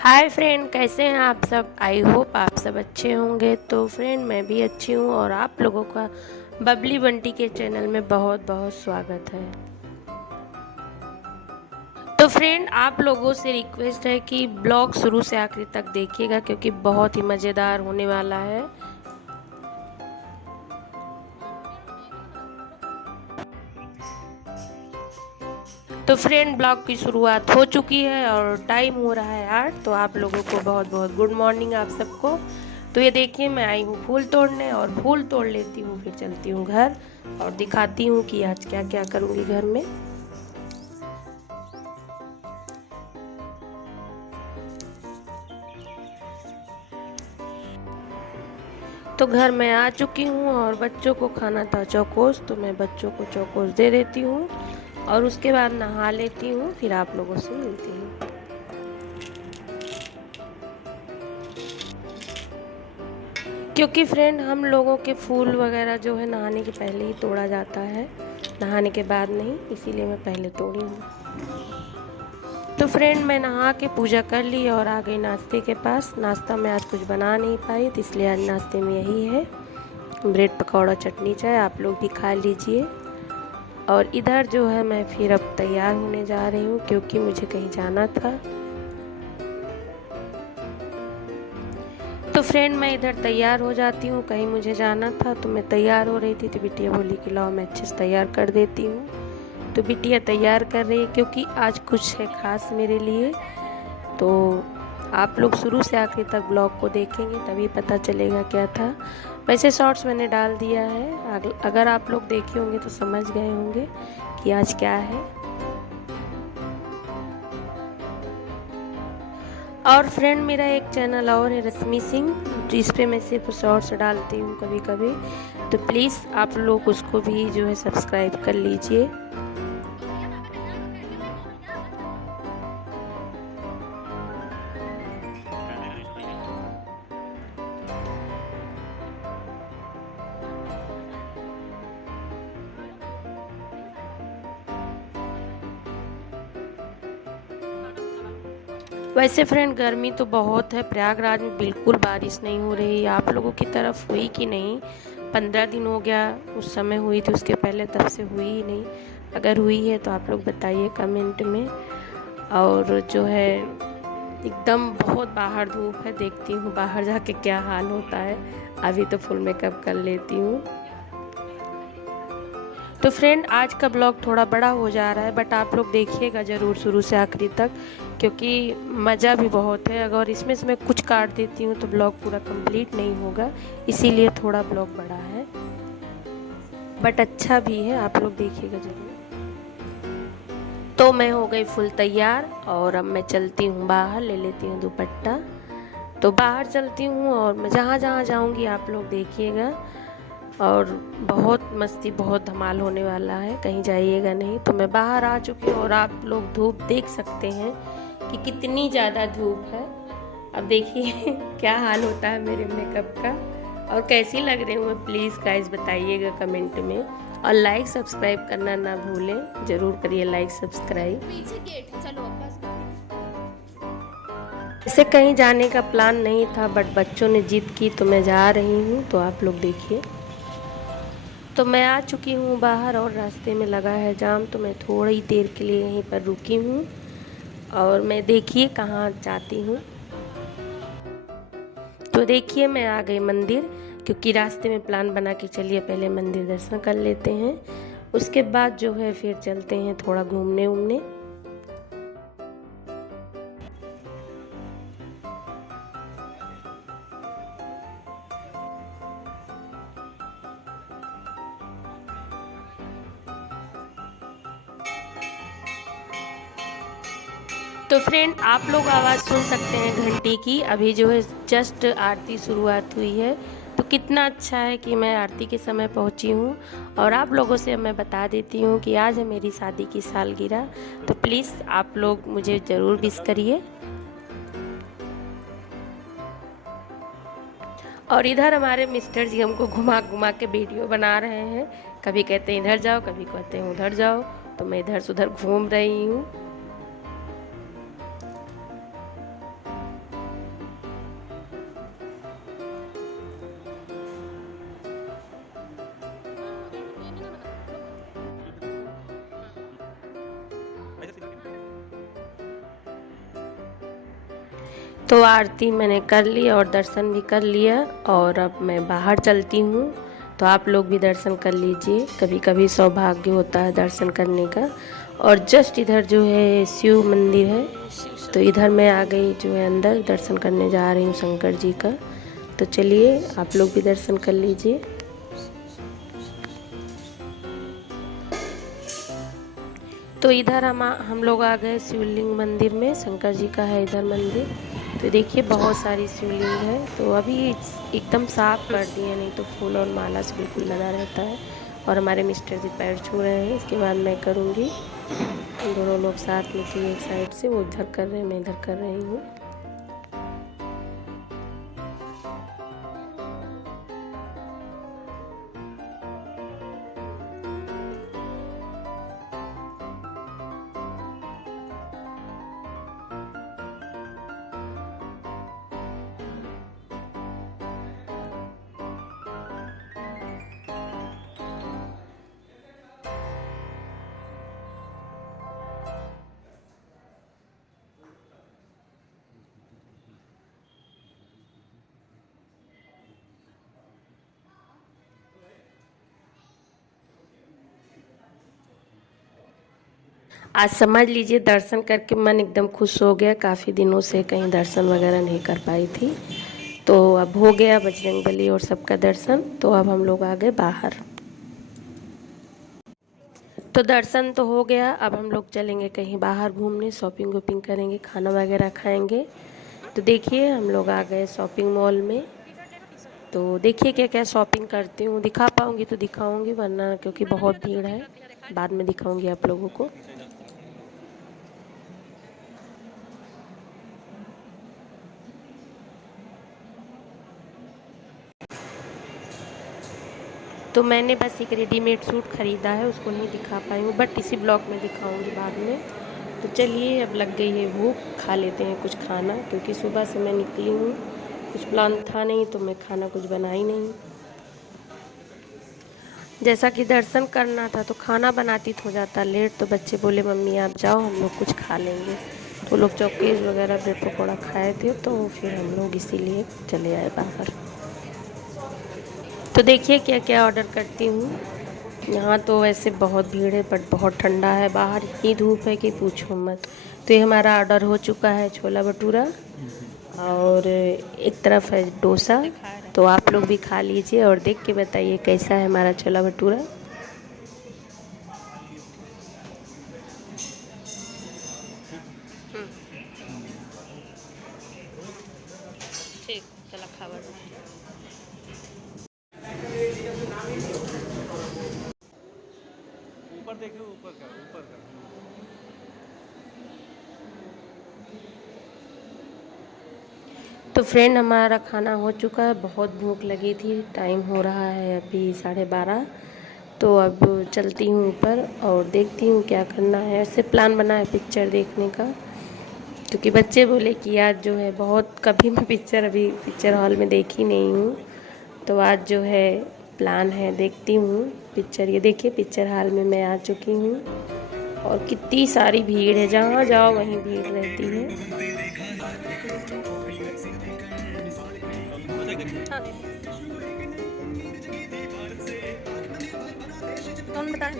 Hi friend, कैसे हैं आप सब। आई होप आप सब अच्छे होंगे। तो फ्रेंड, मैं भी अच्छी हूँ और आप लोगों का बबली बंटी के चैनल में बहुत बहुत स्वागत है। तो फ्रेंड, आप लोगों से रिक्वेस्ट है कि ब्लॉग शुरू से आखिर तक देखिएगा क्योंकि बहुत ही मज़ेदार होने वाला है। तो फ्रेंड, ब्लॉग की शुरुआत हो चुकी है और टाइम हो रहा है 8। तो आप लोगों को बहुत बहुत गुड मॉर्निंग आप सबको। तो ये देखिए, मैं आई हूँ फूल तोड़ने और फूल तोड़ लेती हूँ, फिर चलती हूँ घर और दिखाती हूँ कि आज क्या क्या करूँगी घर में। तो घर में आ चुकी हूँ और बच्चों को खाना था चौकोस, तो मैं बच्चों को चौकोस दे देती हूँ और उसके बाद नहा लेती हूँ, फिर आप लोगों से मिलती हूँ। क्योंकि फ्रेंड, हम लोगों के फूल वगैरह जो है नहाने के पहले ही तोड़ा जाता है, नहाने के बाद नहीं, इसीलिए मैं पहले तोड़ी हूँ। तो फ्रेंड, मैं नहा के पूजा कर ली और आ गई नाश्ते के पास। नाश्ता में आज कुछ बना नहीं पाई, तो इसलिए आज नाश्ते में यही है, ब्रेड पकौड़ा चटनी चाय। आप लोग भी खा लीजिए। और इधर जो है मैं फिर अब तैयार होने जा रही हूँ क्योंकि मुझे कहीं जाना था। तो फ्रेंड, मैं इधर तैयार हो जाती हूँ, कहीं मुझे जाना था तो मैं तैयार हो रही थी, तो बिटिया बोली कि लाओ मैं अच्छे से तैयार कर देती हूँ। तो बिटिया तैयार कर रही है क्योंकि आज कुछ है ख़ास मेरे लिए। तो आप लोग शुरू से आखिर तक ब्लॉग को देखेंगे तभी पता चलेगा क्या था। वैसे शॉर्ट्स मैंने डाल दिया है, अगर आप लोग देखे होंगे तो समझ गए होंगे कि आज क्या है। और फ्रेंड, मेरा एक चैनल और है रश्मि सिंह, जिस पे मैं सिर्फ शॉर्ट्स डालती हूँ कभी कभी। तो प्लीज़ आप लोग उसको भी जो है सब्सक्राइब कर लीजिए। वैसे फ्रेंड, गर्मी तो बहुत है, प्रयागराज में बिल्कुल बारिश नहीं हो रही। आप लोगों की तरफ हुई कि नहीं? 15 दिन हो गया, उस समय हुई थी, उसके पहले तब से हुई ही नहीं। अगर हुई है तो आप लोग बताइए कमेंट में। और जो है एकदम बहुत बाहर धूप है, देखती हूँ बाहर जाके क्या हाल होता है। अभी तो फुल मेकअप कर लेती हूँ। तो फ्रेंड, आज का ब्लॉग थोड़ा बड़ा हो जा रहा है, बट आप लोग देखिएगा ज़रूर शुरू से आखिरी तक क्योंकि मज़ा भी बहुत है। अगर इसमें से मैं कुछ काट देती हूँ तो ब्लॉग पूरा कंप्लीट नहीं होगा, इसीलिए थोड़ा ब्लॉग बड़ा है, बट अच्छा भी है, आप लोग देखिएगा ज़रूर। तो मैं हो गई फुल तैयार और अब मैं चलती हूँ बाहर, ले लेती हूँ दुपट्टा। तो बाहर चलती हूँ और मैं जहाँ जहाँ जाऊँगी आप लोग देखिएगा। और बहुत मस्ती, बहुत धमाल होने वाला है, कहीं जाइएगा नहीं। तो मैं बाहर आ चुकी हूँ और आप लोग धूप देख सकते हैं कि कितनी ज़्यादा धूप है। अब देखिए क्या हाल होता है मेरे मेकअप का और कैसी लग रही हूँ, प्लीज़ गाइस बताइएगा कमेंट में। और लाइक सब्सक्राइब करना ना भूलें, ज़रूर करिए लाइक सब्सक्राइब। पीछे गेट है, चलो अब बस। इसे कहीं जाने का प्लान नहीं था, बट बच्चों ने जिद की तो मैं जा रही हूँ, तो आप लोग देखिए। तो मैं आ चुकी हूँ बाहर और रास्ते में लगा है जाम, तो मैं थोड़ी देर के लिए यहीं पर रुकी हूँ और मैं देखिए कहाँ जाती हूँ। तो देखिए मैं आ गई मंदिर, क्योंकि रास्ते में प्लान बना के चलिए पहले मंदिर दर्शन कर लेते हैं, उसके बाद जो है फिर चलते हैं थोड़ा घूमने उमने। तो फ्रेंड, आप लोग आवाज़ सुन सकते हैं घंटी की, अभी जो है जस्ट आरती शुरुआत हुई है। तो कितना अच्छा है कि मैं आरती के समय पहुंची हूं। और आप लोगों से मैं बता देती हूं कि आज है मेरी शादी की सालगिरह, तो प्लीज़ आप लोग मुझे ज़रूर विश करिए। और इधर हमारे मिस्टर जी हमको घुमा घुमा के वीडियो बना रहे हैं, कभी कहते हैं इधर जाओ, कभी कहते हैं उधर जाओ, तो मैं इधर से उधर घूम रही हूँ। तो आरती मैंने कर ली और दर्शन भी कर लिया और अब मैं बाहर चलती हूँ। तो आप लोग भी दर्शन कर लीजिए, कभी कभी सौभाग्य होता है दर्शन करने का। और जस्ट इधर जो है शिव मंदिर है, तो इधर मैं आ गई जो है अंदर, दर्शन करने जा रही हूँ शंकर जी का। तो चलिए आप लोग भी दर्शन कर लीजिए। तो इधर हम लोग आ गए शिवलिंग मंदिर में, शंकर जी का है इधर मंदिर। तो देखिए बहुत सारी शिवलिंग है। तो अभी एकदम साफ कर दिए, नहीं तो फूल और माला से बिल्कुल लगा रहता है। और हमारे मिस्टर जी पैर छू रहे हैं, इसके बाद मैं करूँगी। दोनों लोग साथ में किए, एक साइड से वो इधर कर रहे हैं, मैं इधर कर रही हूँ। आज समझ लीजिए दर्शन करके मन एकदम खुश हो गया। काफ़ी दिनों से कहीं दर्शन वगैरह नहीं कर पाई थी, तो अब हो गया बजरंगबली और सबका दर्शन। तो अब हम लोग आ गए बाहर। तो दर्शन तो हो गया, अब हम लोग चलेंगे कहीं बाहर घूमने, शॉपिंग वॉपिंग करेंगे, खाना वगैरह खाएंगे। तो देखिए हम लोग आ गए शॉपिंग मॉल में। तो देखिए क्या क्या शॉपिंग करती हूँ, दिखा पाऊँगी तो दिखाऊँगी, वरना क्योंकि बहुत भीड़ है बाद में दिखाऊँगी आप लोगों को। तो मैंने बस एक रेडीमेड सूट ख़रीदा है, उसको नहीं दिखा पाई हूँ, बट इसी ब्लॉग में दिखाऊंगी बाद में। तो चलिए अब लग गई है भूख, खा लेते हैं कुछ खाना, क्योंकि सुबह से मैं निकली हूँ, कुछ प्लान था नहीं तो मैं खाना कुछ बनाई नहीं। जैसा कि दर्शन करना था तो खाना बनाती तो हो जाता लेट, तो बच्चे बोले मम्मी आप जाओ हम लोग कुछ खा लेंगे। तो लोग चॉकलेट वगैरह ब्रेड पकौड़ा खाए थे, तो फिर हम लोग इसीलिए चले आए बाहर। तो देखिए क्या क्या ऑर्डर करती हूँ। यहाँ तो वैसे बहुत भीड़ है, बट बहुत ठंडा है बाहर, इतनी धूप है कि पूछो मत। तो ये हमारा ऑर्डर हो चुका है, छोला भटूरा और एक तरफ है डोसा। तो आप लोग भी खा लीजिए और देख के बताइए कैसा है हमारा छोला भटूरा। ठीक चला खावा। ऊपर देखो, ऊपर का, ऊपर का। तो फ्रेंड हमारा खाना हो चुका है, बहुत भूख लगी थी, टाइम हो रहा है अभी 12:30। तो अब चलती हूँ ऊपर और देखती हूँ क्या करना है। ऐसे प्लान बना है पिक्चर देखने का, क्योंकि बच्चे बोले कि आज जो है बहुत, कभी मैं पिक्चर अभी पिक्चर हॉल में देखी नहीं हूँ, तो आज जो है प्लान है, देखती हूँ पिक्चर। ये देखिए पिक्चर हॉल में मैं आ चुकी हूँ और कितनी सारी भीड़ है, जहाँ जाओ वहीं भीड़ रहती है। कौन बता।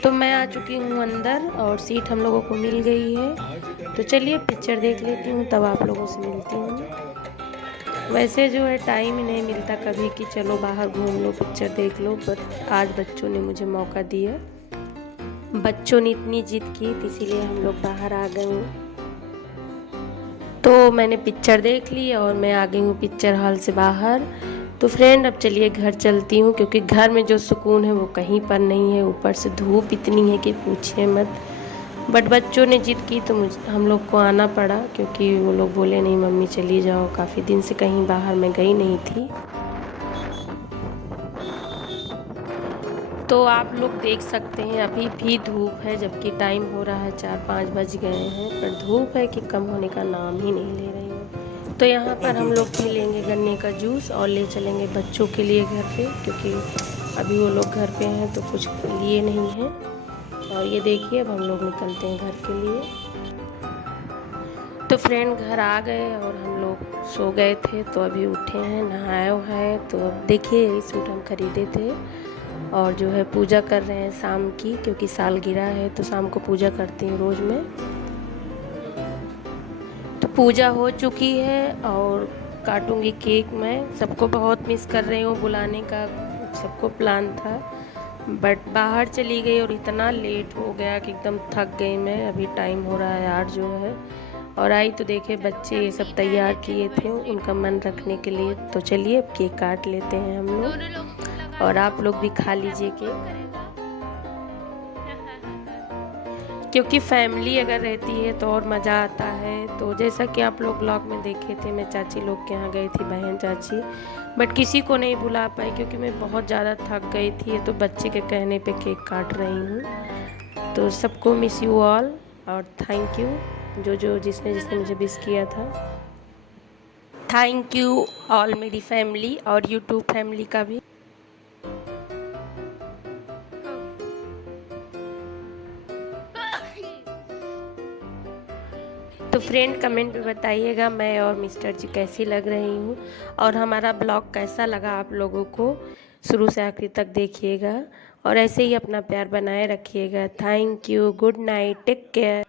तो मैं आ चुकी हूँ अंदर और सीट हम लोगों को मिल गई है। तो चलिए पिक्चर देख लेती हूँ, तब आप लोगों से मिलती हूँ। वैसे जो है टाइम ही नहीं मिलता कभी कि चलो बाहर घूम लो पिक्चर देख लो, बट आज बच्चों ने मुझे मौका दिया, बच्चों ने इतनी जिद की, इसीलिए हम लोग बाहर आ गए हैं। तो मैंने पिक्चर देख ली और मैं आ गई हूँ पिक्चर हॉल से बाहर। तो फ्रेंड अब चलिए घर चलती हूँ, क्योंकि घर में जो सुकून है वो कहीं पर नहीं है, ऊपर से धूप इतनी है कि पूछिए मत। बट बच्चों ने जिद की तो हम लोग को आना पड़ा, क्योंकि वो लोग बोले नहीं मम्मी चली जाओ, काफ़ी दिन से कहीं बाहर मैं गई नहीं थी। तो आप लोग देख सकते हैं अभी भी धूप है, जबकि टाइम हो रहा है 4-5 बज गए हैं, पर धूप है कि कम होने का नाम ही नहीं ले रही है। तो यहाँ पर हम लोग पी लेंगे गन्ने का जूस और ले चलेंगे बच्चों के लिए घर पे, क्योंकि अभी वो लोग घर पे हैं तो कुछ लिए नहीं हैं। और ये देखिए अब हम लोग निकलते हैं घर के लिए। तो फ्रेंड घर आ गए और हम लोग सो गए थे, तो अभी उठे हैं, नहाए वहाए। तो अब देखिए यही सूट हम खरीदे थे और जो है पूजा कर रहे हैं शाम की, क्योंकि सालगिरह है तो शाम को पूजा करती हूँ रोज़ में। तो पूजा हो चुकी है और काटूंगी केक। मैं सबको बहुत मिस कर रही हूँ, बुलाने का सबको प्लान था, बट बाहर चली गई और इतना लेट हो गया कि एकदम थक गई मैं। अभी टाइम हो रहा है 8 जो है, और आई तो देखे बच्चे ये सब तैयार किए थे उनका मन रखने के लिए। तो चलिए अब केक काट लेते हैं हम लोग, और आप लोग भी खा लीजिए केक, क्योंकि फैमिली अगर रहती है तो और मज़ा आता है। तो जैसा कि आप लोग ब्लॉग में देखे थे, मैं चाची लोग के यहाँ गई थी, बहन चाची, बट किसी को नहीं बुला पाई क्योंकि मैं बहुत ज़्यादा थक गई थी। तो बच्चे के कहने पे केक काट रही हूँ। तो सबको मिस यू ऑल, और थैंक यू जो जिसने जिसने मुझे विश किया था। थैंक यू ऑल मेरी फैमिली और यूट्यूब फैमिली का भी। तो फ्रेंड कमेंट में बताइएगा मैं और मिस्टर जी कैसी लग रही हूँ, और हमारा ब्लॉग कैसा लगा आप लोगों को। शुरू से आखिर तक देखिएगा और ऐसे ही अपना प्यार बनाए रखिएगा। Thank you, good night, take care.